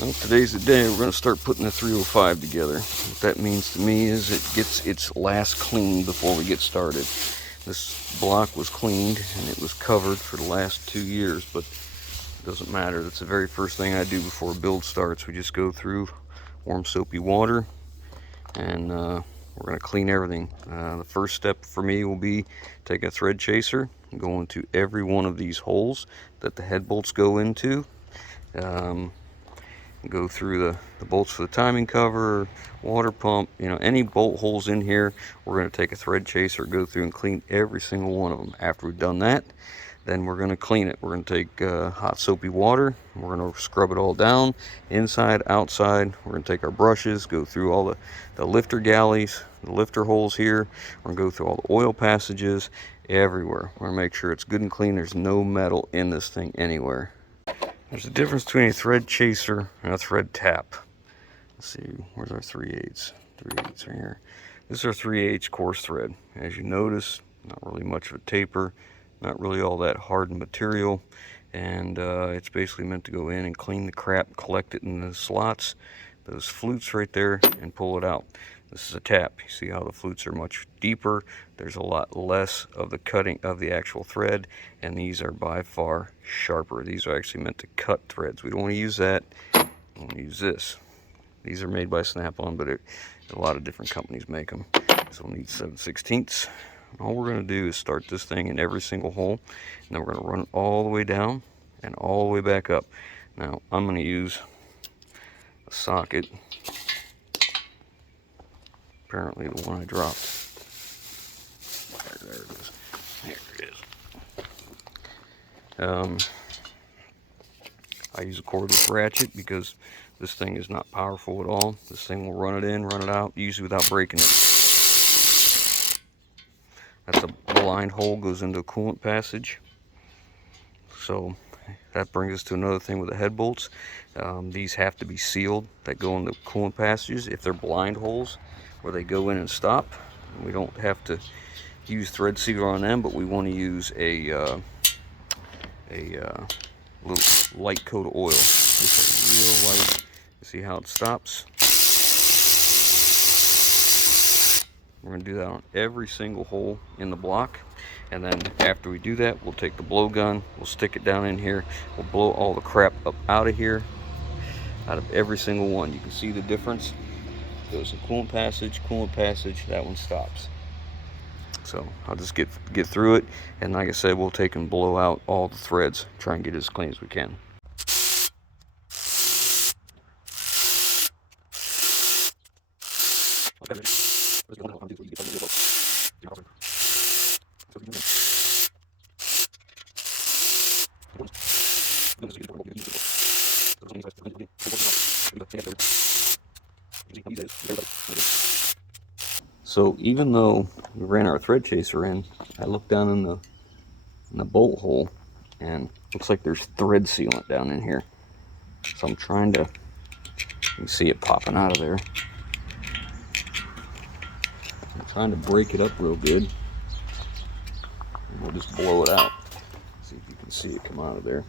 Well, today's the day we're going to start putting the 305 together. What that means to me is it gets its last clean before we get started. This block was cleaned and it was covered for the last 2 years, but it doesn't matter. That's the very first thing I do before a build starts. We just go through warm soapy water and we're going to clean everything. The first step for me will be take a thread chaser and go into every one of these holes that the head bolts go into. Go through the bolts for the timing cover, water pump, any bolt holes in here. We're going to take a thread chaser, go through and clean every single one of them. After we've done that, then we're going to clean it. We're going to take hot soapy water, we're going to scrub it all down, inside, outside. We're going to take our brushes, go through all the lifter galleys, the lifter holes here. We're going to go through all the oil passages, everywhere. We're going to make sure it's good and clean. There's no metal in this thing anywhere. There's a difference between a thread chaser and a thread tap. Let's see, where's our 3/8? 3/8 right here. This is our 3/8 coarse thread. As you notice, not really much of a taper, not really all that hardened material, and it's basically meant to go in and clean the crap, collect it in the slots, those flutes right there, and pull it out. This is a tap. You see how the flutes are much deeper. There's a lot less of the cutting of the actual thread, and these are by far sharper. These are actually meant to cut threads. We don't want to use that. We want to use this. These are made by Snap-on, but a lot of different companies make them. So we'll need 7/16. All we're going to do is start this thing in every single hole, and then we're going to run it all the way down and all the way back up. Now I'm going to use a socket. Apparently the one I dropped. There it is. There it is. I use a cordless ratchet because this thing is not powerful at all. This thing will run it in, run it out, usually without breaking it. That's a blind hole, goes into a coolant passage. So that brings us to another thing with the head bolts. These have to be sealed that go in the coolant passages. If they're blind holes where they go in and stop, we don't have to use thread sealer on them, but we want to use a little light coat of oil. Just a real light. See how it stops? We're going to do that on every single hole in the block. And then after we do that, we'll take the blowgun, we'll stick it down in here, we'll blow all the crap up out of here, out of every single one. You can see the difference. Goes in coolant passage, that one stops. So I'll just get through it, and like I said, we'll take and blow out all the threads, try and get it as clean as we can. So even though we ran our thread chaser in, I looked down in the bolt hole, and looks like there's thread sealant down in here. So I'm trying to, you can see it popping out of there. I'm trying to break it up real good, and we'll just blow it out. See if you can see it come out of there.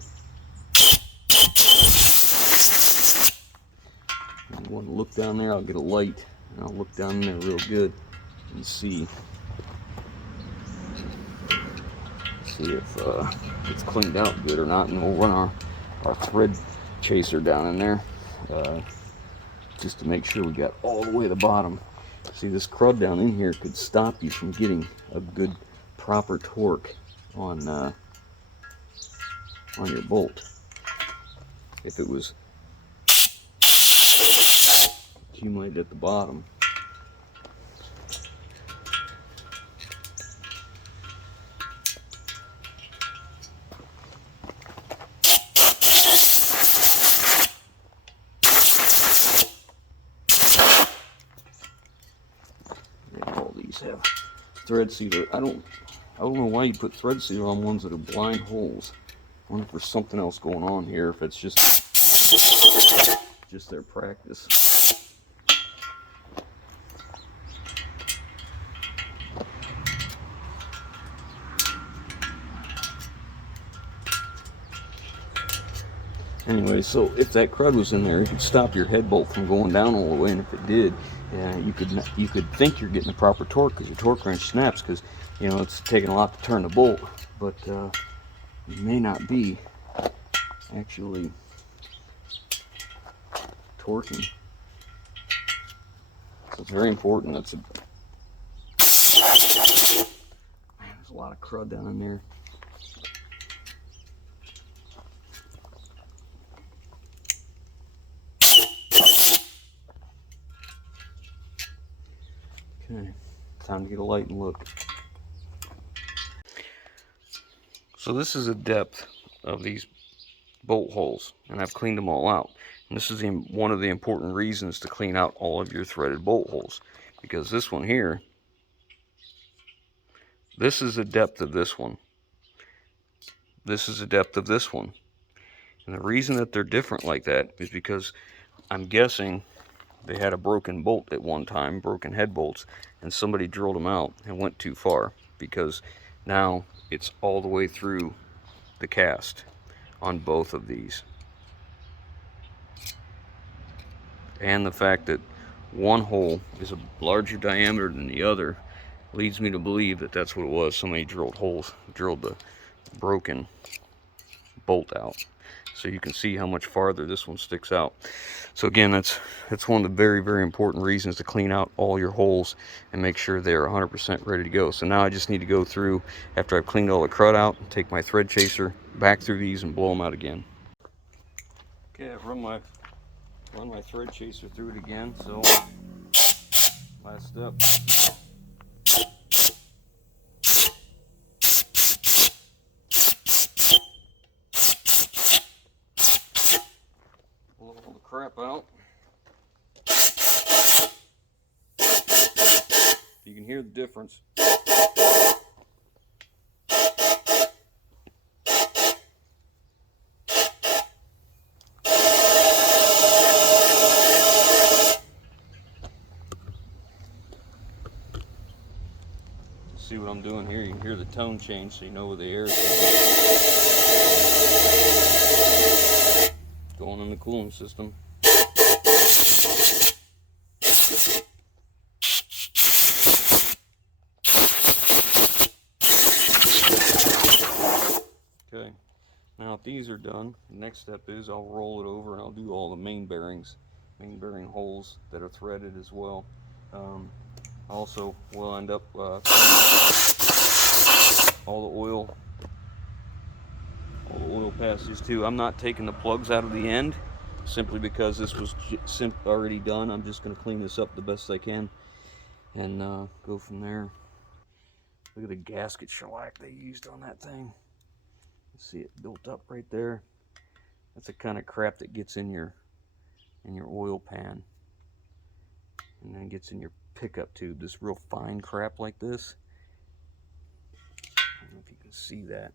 And you want to look down there, I'll get a light, and I'll look down there real good and see if it's cleaned out good or not, and we'll run our thread chaser down in there just to make sure we got all the way to the bottom. See, this crud down in here could stop you from getting a good proper torque on your bolt. If it was accumulated at the bottom. All these have thread sealer. I don't know why you put thread sealer on ones that are blind holes. I wonder if there's something else going on here, if it's just their practice. Anyway, so if that crud was in there, it would stop your head bolt from going down all the way, and if it did, you could think you're getting the proper torque because your torque wrench snaps because, you know, it's taking a lot to turn the bolt, but it may not be actually torquing. So it's very important. That's man, there's a lot of crud down in there. Okay, time to get a light and look. So this is the depth of these bolt holes, and I've cleaned them all out. And this is one of the important reasons to clean out all of your threaded bolt holes, because this one here, this is the depth of this one. This is the depth of this one. And the reason that they're different like that is because I'm guessing they had a broken bolt at one time, broken head bolts, and somebody drilled them out and went too far, because now it's all the way through the cast on both of these. And the fact that one hole is a larger diameter than the other leads me to believe that that's what it was. Somebody drilled the broken bolt out. So you can see how much farther this one sticks out. So again, that's one of the very, very important reasons to clean out all your holes and make sure they're 100% ready to go. So now I just need to go through, after I've cleaned all the crud out, take my thread chaser back through these and blow them out again. Okay, I've run my thread chaser through it again. So last step. Pull all the crap out. You can hear the difference. See what I'm doing here? You can hear the tone change, so you know where the air is going in the cooling system. Okay, now if these are done, the next step is I'll roll it over and I'll do all the main bearing holes that are threaded as well. Also, we'll end up all the oil passages too. I'm not taking the plugs out of the end simply because this was already done. I'm just going to clean this up the best I can and go from there. Look at the gasket shellac they used on that thing. See it built up right there. That's the kind of crap that gets in your oil pan and then gets in your pickup tube. This real fine crap like this. I don't know if you can see that.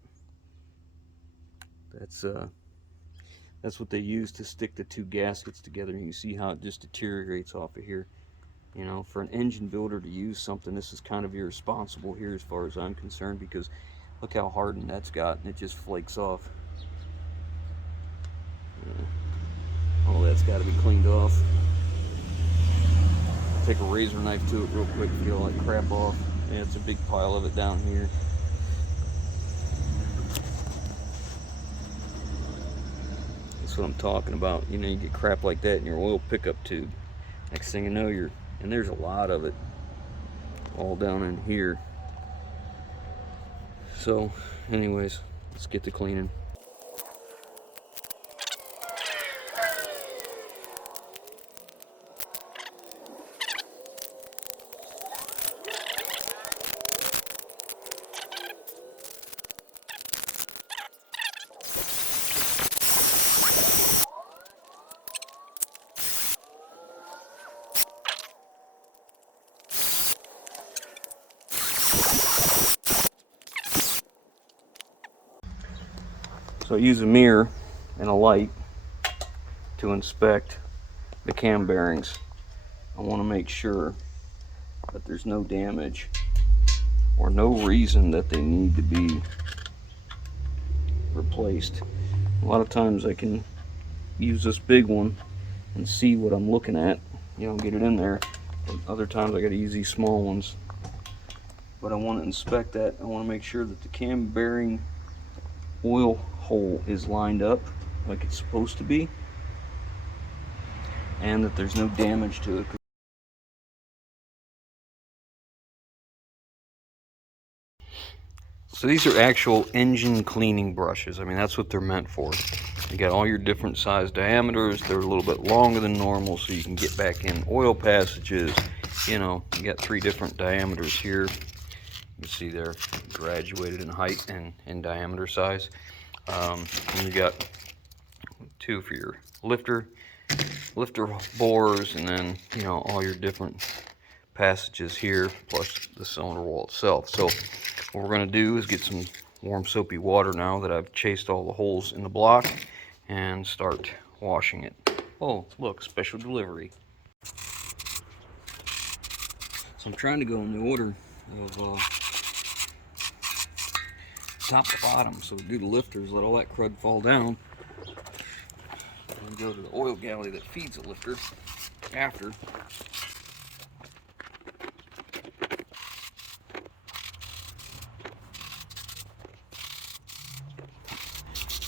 That's what they use to stick the two gaskets together. You can see how it just deteriorates off of here. You know, for an engine builder to use something, this is kind of irresponsible here as far as I'm concerned, because look how hardened that's got, and it just flakes off. All that's got to be cleaned off. Take a razor knife to it real quick and get all that crap off. Yeah, it's a big pile of it down here. That's what I'm talking about. You know, you get crap like that in your oil pickup tube. Next thing you know, and there's a lot of it all down in here. So, anyways, let's get to cleaning. So I use a mirror and a light to inspect the cam bearings. I want to make sure that there's no damage or no reason that they need to be replaced. A lot of times I can use this big one and see what I'm looking at, you know, get it in there. And other times I gotta use these small ones. But I want to inspect that. I want to make sure that the cam bearing oil hole is lined up like it's supposed to be, and that there's no damage to it. So these are actual engine cleaning brushes. I mean, that's what they're meant for. You got all your different size diameters. They're a little bit longer than normal, so you can get back in oil passages. You know, you got 3 different diameters here. You see they're graduated in height and in diameter size. And you got 2 for your lifter bores, and then, you know, all your different passages here, plus the cylinder wall itself. So what we're going to do is get some warm soapy water now that I've chased all the holes in the block, and start washing it. Oh, look, special delivery. So I'm trying to go in the order of top to bottom. So do the lifters, let all that crud fall down, and go to the oil galley that feeds the lifter after.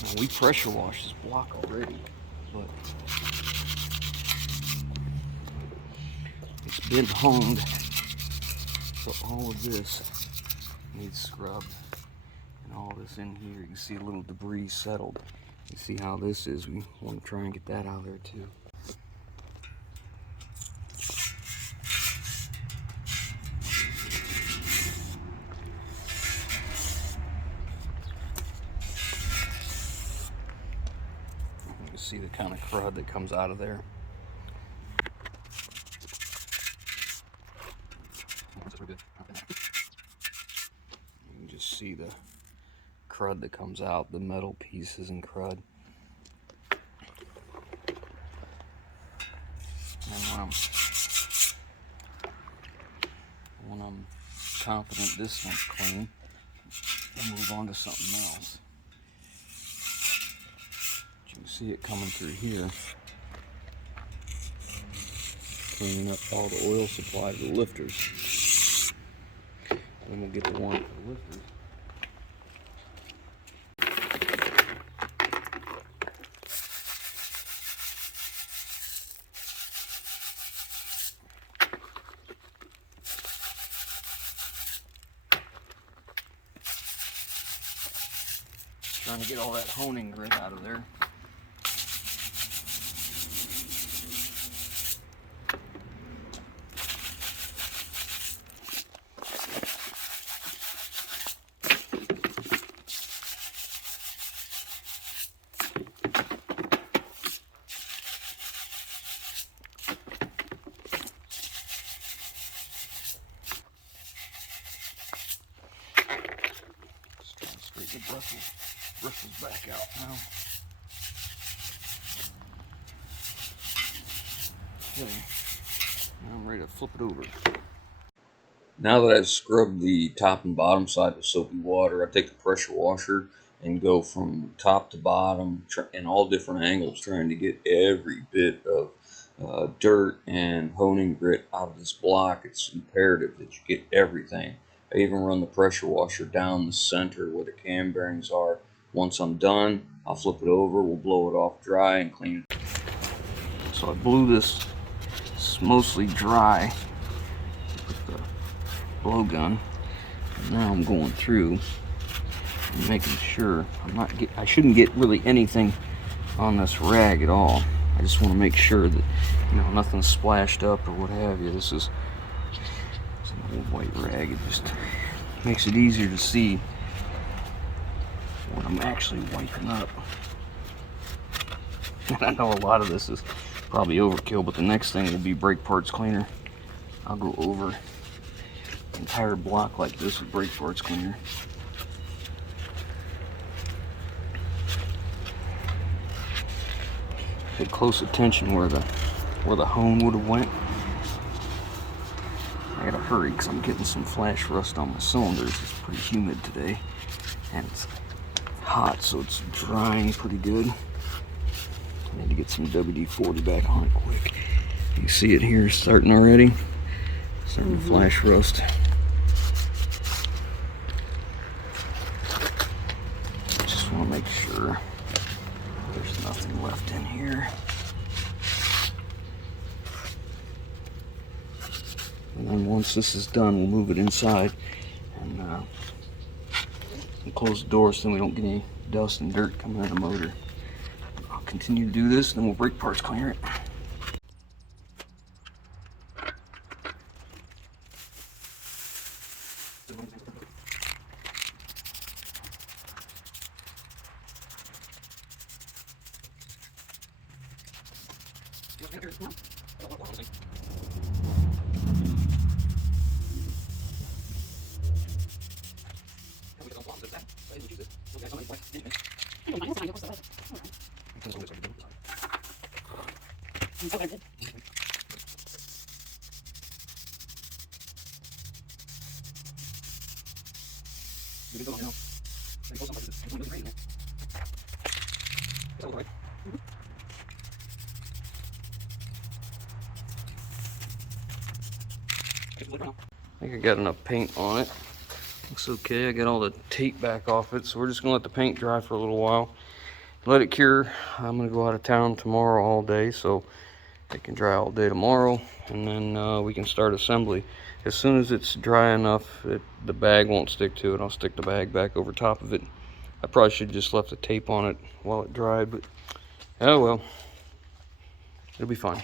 Now, we pressure washed this block already, but it's been honed, so all of this needs scrubbed. And all this in here, you can see a little debris settled. You see how this is, we want to try and get that out of there too. You can see the kind of crud that comes out of there. You can just see the crud that comes out, the metal pieces and crud. And when I'm confident this one's clean, I'll move on to something else. You can see it coming through here, cleaning up all the oil supply to the lifters. Then we'll get the one for the lifters. Trying to get all that honing grit out of there. Just trying to straighten the bristles back out now. Okay, now I'm ready to flip it over. Now that I've scrubbed the top and bottom side with soapy water, I take the pressure washer and go from top to bottom in all different angles, trying to get every bit of dirt and honing grit out of this block. It's imperative that you get everything. I even run the pressure washer down the center where the cam bearings are. Once I'm done, I'll flip it over, we'll blow it off dry and clean it. So I blew this, it's mostly dry with the blowgun. Now I'm going through and making sure I shouldn't get really anything on this rag at all. I just want to make sure that, you know, nothing's splashed up or what have you. This is an old white rag. It just makes it easier to see what I'm actually wiping up. And I know a lot of this is probably overkill, but the next thing will be brake parts cleaner. I'll go over the entire block like this with brake parts cleaner. Pay close attention where the hone would have went. I gotta hurry because I'm getting some flash rust on my cylinders. It's pretty humid today, and it's hot, so it's drying pretty good. Need to get some WD-40 back on it quick. You can see it here starting already. Starting to flash rust. Just want to make sure there's nothing left in here. And then once this is done, we'll move it inside and close the door so we don't get any dust and dirt coming out of the motor. I'll continue to do this, then we'll brake parts clear it. I think I got enough paint on it. Looks okay. I got all the tape back off it, so we're just gonna let the paint dry for a little while. Let it cure. I'm gonna go out of town tomorrow all day, so it can dry all day tomorrow, and then we can start assembly. As soon as it's dry enough, the bag won't stick to it. I'll stick the bag back over top of it. I probably should have just left the tape on it while it dried, but oh well, it'll be fine.